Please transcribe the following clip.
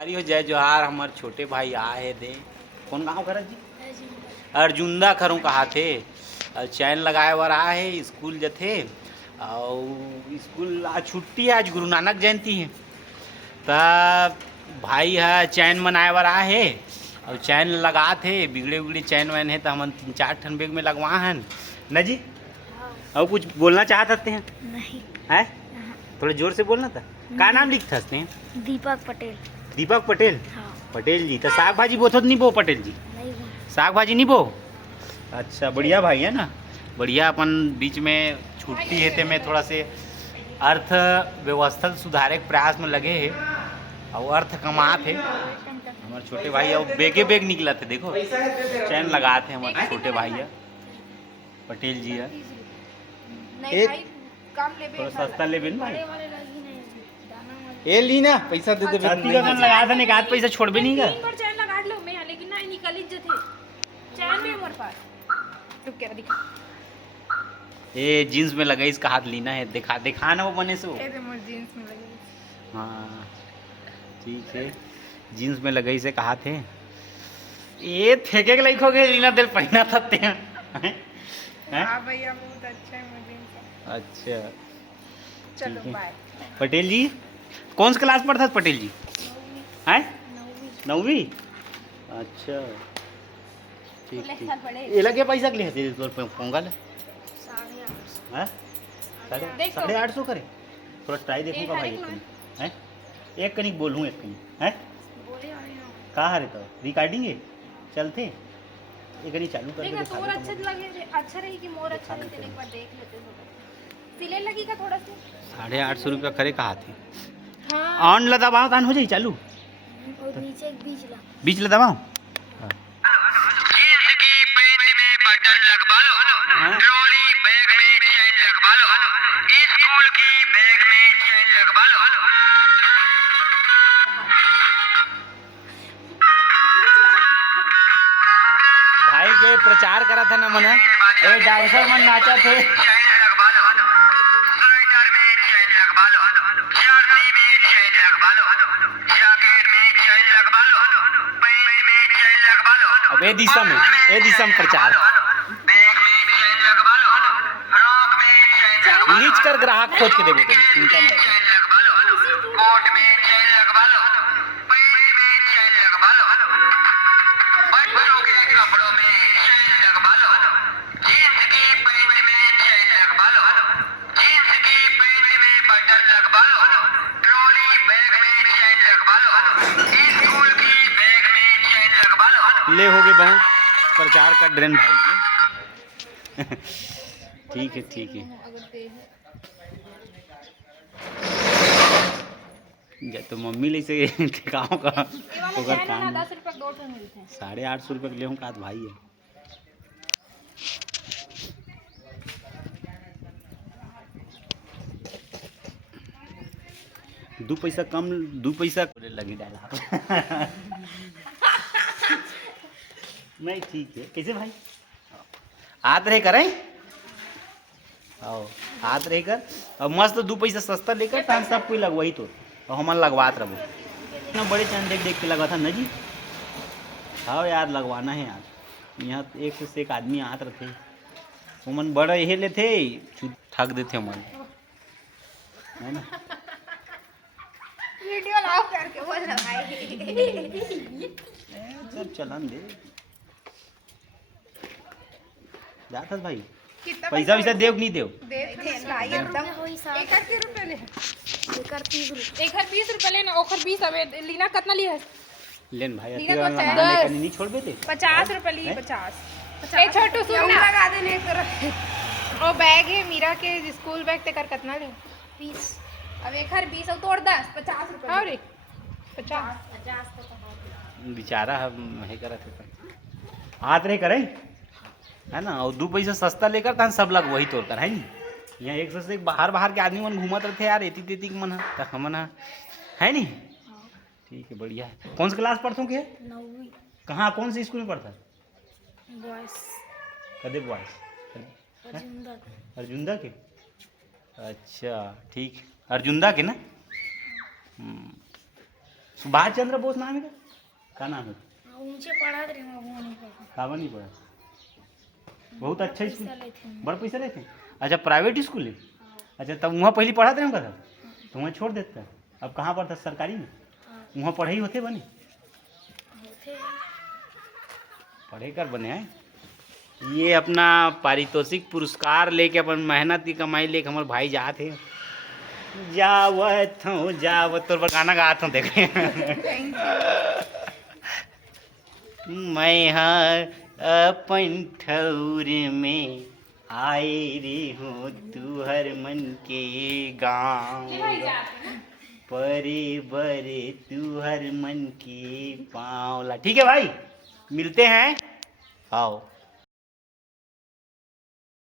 अरे हो जय जोहार हमारे छोटे भाई आए दे कौन गाँव कर जी अर्जुंदा खरूँ कहा थे और चैन लगाए वर आए है स्कूल जथे और स्कूल आज छुट्टी है, आज गुरु नानक जयंती है तब भाई है चैन मनाए वर आए है और चैन लगा थे बिगड़े बिगड़े चैन वैन है तो हम 3-4 ठन बेग में लगवा हैं न जी। और कुछ बोलना चाहते हैं नहीं है थोड़ा जोर से बोलना था। क्या नाम लिखते हैं? दीपक पटेल। दीपक पटेल। हाँ। पटेल जी तो साग भाजी बोथो नहीं बो पटेल जी नहीं साग भाजी नहीं बो। अच्छा बढ़िया भाई है ना बढ़िया अपन बीच में छुट्टी है ते मैं थोड़ा से अर्थ व्यवस्था सुधारे के प्रयास में लगे है और अर्थ कमात है हमारे छोटे भाई और बेगे बेग निकला थे देखो चैन लगाते हैं हमारे छोटे भाई है पटेल जी है थोड़ा सस्ता ले बिन भाई ये ली ना पैसा दे दे छत्ती का गन लगाया था नहीं आध पैसा छोड़बे नहीं का तीन बार चैन लगा लो मैं लेकिन ना निकल ही जथे चैन भी हमारे पास रुक के दिखा ये जीन्स में लगा इसका हाथ लीना है दिखा दिखा ना वो बने से ए मोर जींस में लगी हाँ ठीक है जीन्स में लगा इसे कहा थे ये ठेके के लाइक हो गए लीना दिल पहना था ते हैं हां भैया बहुत अच्छा है मुझे अच्छा चलो ठीक है। बाय पटेल जी कौन सी क्लास पढ़ता पटेल जी हैं 9वीं अच्छा ठीक ठीक ये लगे पैसा के लिए हते तो पोंगल हैं 850 करे थोड़ा ट्राई देखूंगा भाई एक कनी हैं एक कनी बोलूं एक कनी हैं कहाँ रे तो रिकॉर्डिंग है चलते एक कनी चालू कर देखा दे तो और अच्छा लगे अच्छा रही कि मोर अच्छा लगे एक बार देख लेते हो सिले लगी का थोड़ा सा 850 रुपया खरे कहा थे हां ऑन ला दबाओ कान हो जाई चालू और नीचे एक बीच ला दबाओ भाई के प्रचार करा था ना मना ए डांसर मन नाचा थे अब ए दिशा में प्रचार लीच कर ग्राहक खोज के देबो तुम चिंता मत ले हो गए बहुत प्रचार कर ड्रेन भाई के ठीक है जा तो मम्मी ले से गाँव का ओकर काम 10 रुपए दो ठो मिलते हैं 850 रुपये के ले हूँ का भाई है दो पैसा लगी डाला नहीं ठीक है कैसे भाई हाथ रहे करें आओ हाथ रहे कर और मस्त 2 पैसा सस्ता लेकर टाइम सब कोई लगवाई तो और हम लगवात रहो इतना बड़े चंद देख के लगा था ना जी हाँ यार लगवाना है यार यहाँ एक से एक आदमी आत रहे उमन बड़ा यही लेते ठग देते मन है ना वीडियो लाओ करके बोल रहा भाई सब चलन दे जाता भाई कितना पैसा वैसा देव नहीं देव दे भाई एकदम 31 रुपए ले एकर 30 रुपए एक 20 रुपए लेना ओखर 20 अब लीना कितना लिया लेन भाई लीना अतिवा को चाहे लगाने 10 का नहीं छोड़ देते 50 रुपए ली 50 ए छोटू सुन ना लगा देने कर ओ बैग है मीरा के स्कूल बैग ते कर कितना ले 20 अब एक 20 और तोड़ 10 50 रुपए और 50 बेचारा है करा थे हाथ रहे करे है ना और 2 पैसा सस्ता लेकर था सब लोग वही तोड़ कर है नी यहाँ एक से एक बाहर के आदमी मन घूमत रहते यार एती तेती के मन है हमन है नी ठीक है बढ़िया है कौन सी क्लास पढ़ते के 9वीं कहाँ कौन से स्कूल में पढ़ता बॉयज कदे बॉयस अर्जुंदा अर्जुंदा के अच्छा ठीक अर्जुंदा के ना सुभाष चंद्र बोस नाम है क्या नाम है? ऊंचे पढ़ा रहे हैं वो नहीं पढ़ा। काबा नहीं पढ़ा। बहुत अच्छा स्कूल। पैसा लेते हैं। बड़ा पैसा लेते हैं। अच्छा प्राइवेट स्कूल है। अच्छा तब वहाँ पहले पढ़ाते रहे था तो वहाँ छोड़ देता है। अब कहाँ पर था? सरकारी में। वहाँ पढ़ाई होते बने होते पढ़े कर बने हैं। ये अपना पारितोषिक पुरस्कार लेके अपन मेहनत की कमाई लेके हमारे भाई जाते हैं। जावत हूँ जावत तोर पर गाना गात हूँ देख मैं हाँ अपन ठौर में आए रे हूँ तू हर मन के गाँव परे बरे तू हर मन की पाँवला। ठीक है भाई मिलते हैं। आओ।